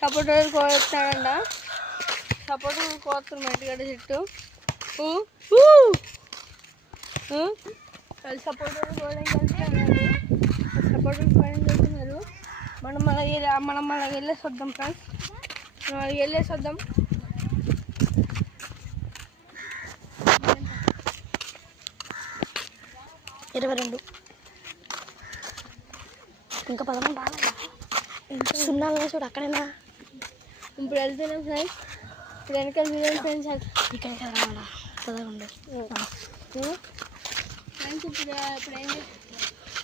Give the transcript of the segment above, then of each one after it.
Supporter కోస్తాడంట. Supporter కోస్తారు మా ఇంటికాడ చెట్టు. సపోర్టర్ కోయడానికి వెళ్తున్నారు. సపోర్టర్ కోయడానికి వెళ్తున్నారు. మనం మళ్ళీ వెళ్ళేసి వద్దాం ఫ్రెండ్స్. మనం వెళ్ళేసి వద్దాం. ఇరవై 22 ఇంకా 11 రావాలి. సున్నాలు చూడు అక్కడేనా. ఇప్పుడు వెళ్తున్నాం ఫ్రెండ్స్. ఇప్పుడు వెనకాల చూడండి ఫ్రెండ్స్. ఇక్కడ రావాలా చదవండి ఫ్రెండ్స్.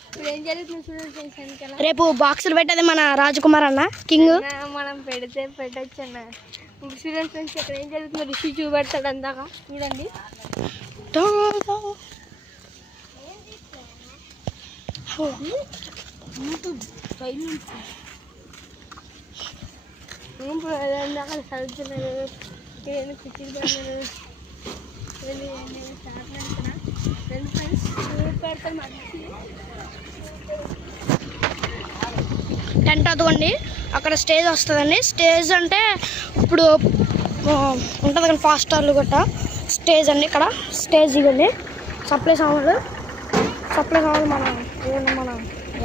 ఇప్పుడు ఏం జరుగుతుంది చూడండి ఫ్రెండ్స్ వెనకాల. రేపు బాక్సులు పెట్టేది మన రాజకుమార్ అన్న కింగ్. మనం పెట్టచ్చు అన్న. ఇప్పుడు చూడండి ఫ్రెండ్స్ ఇక్కడ ఏం జరుగుతుందో రిషి చూపెడతాడు అందాక చూడండి. అక్కడ చదువుతున్నారు. కుర్చీలు పడినారు. పెడతారు మంచి టెంట్ అదిగోండి అక్కడ స్టేజ్ వస్తుందండి. స్టేజ్ అంటే ఇప్పుడు ఉంటుంది కానీ ఫాస్ట్ స్టార్లు గట్రా స్టేజ్ అండి. ఇక్కడ స్టేజ్ ఇవ్వండి. సప్లై సామాన్లు మన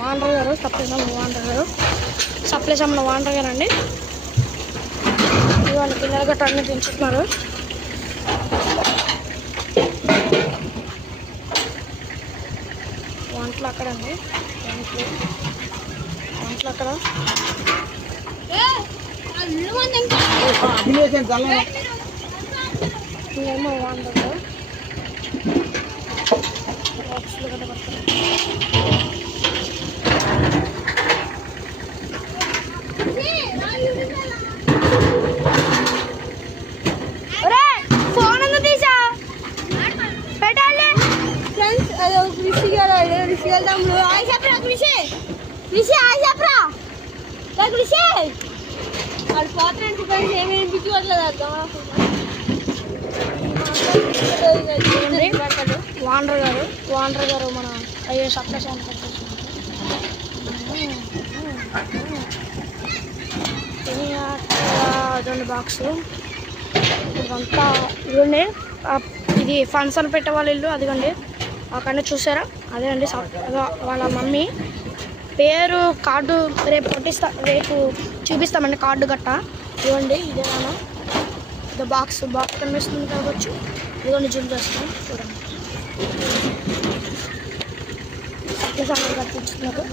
వాండర్ గారు సప్లై సామాన్ వాండర్ గారు అండి. ఇవాళ పిల్లలు గట్రా అన్నీ పెంచుతున్నారు. వంటలు అక్కడ అండి. వంటలు అక్కడ ఏమో వాండర్లు బాక్సులు గట్రా పడతారు. ఫోన్ ఎందుకు తీసా పెట్టాలి ఫ్రెండ్స్. అది రిషి వెళ్దాము. ఆయ చెప్పరా రిషి ఆయ చెప్పరా రిషి వాడు పోతారంటే ఫ్రెండ్స్ ఏమేమి పిచ్చుకోవట్లేదు అర్థం. వాండర్ గారు మన అయ్యో సప్లై సామాన్ అదండి బాక్స్. ఇదంతా ఇవ్వండి. ఇది ఫంక్షన్ పెట్టే వాళ్ళ ఇల్లు అదిగండి అక్కడ చూసారా. అదే అండి వాళ్ళ మమ్మీ పేరు కార్డు రేపు చూపిస్తామండి కార్డు గట్ట. ఇవ్వండి ఇదేనా ఇది బాక్స్ కనిపిస్తుంది కావచ్చు. ఇదిగోండి జూమ్ చేస్తాం చూడండి. సప్లై సామాన్ కట్టించుకున్నారు.